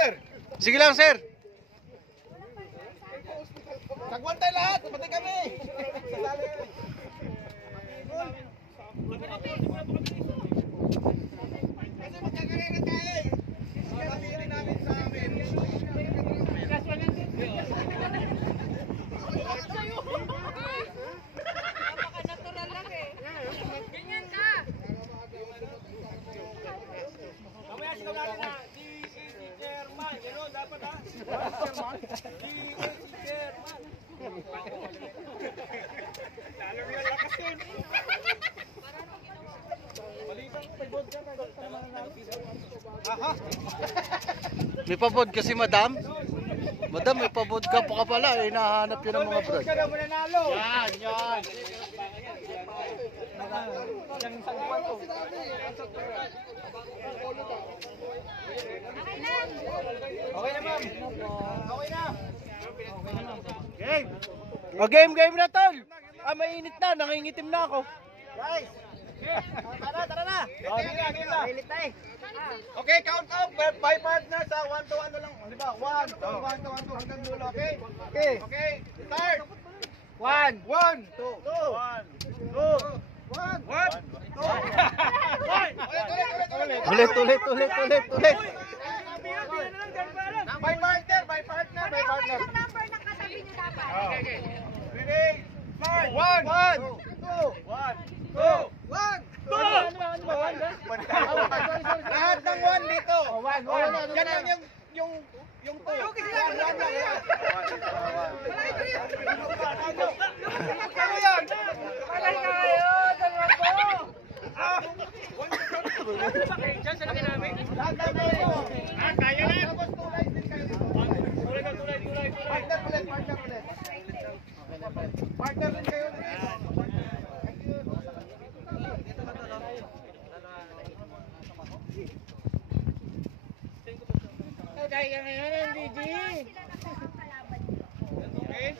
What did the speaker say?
sir. Sige lang, sir. Sagwan tayo lahat. Patay kami. Kasi magkakaroon tayo eh. Sasabihin namin sa amin. Napaka-natural lang eh. Ganyan ka. Mamaya siya natin na DAC chairman. Gano'n dapat ha? Chairman? DAC chairman. Lalo rin ang lakas yun. Balitang pagod ka. Aha. May pabod kasi, madam. Madam, may pabod ka pa pala. Hinahanap yun ng mga brad. Ka na mo nanalo. Yan, yan. Yan sa upan ko. Okay na ma'am. Okay na. Game! O, game na, tol. Ah, mainit na. Nangingitim na ako. Guys. Tara na. Mainit na eh. Okay, count out by partner sa 1 to 1 lang. Di ba? 1 to 1 to 1 to hanggang dulo, okay? Okay, start. 1 2 2 1 Ulit. By partner. Ang number ng katabi niyo dapat. Okay. Ready? Start. 1 2 Lahat ng 1 dito. 1 Yan lang yung 2. Ano yan? Patay kayo, dalawa po. Diyan sa laki namin. Lahat ng 2. Kaya na. Tapos tulay din kayo. Tulay. Partner ulit. Partner din kayo. Kaya ngayon, Didi. Okay?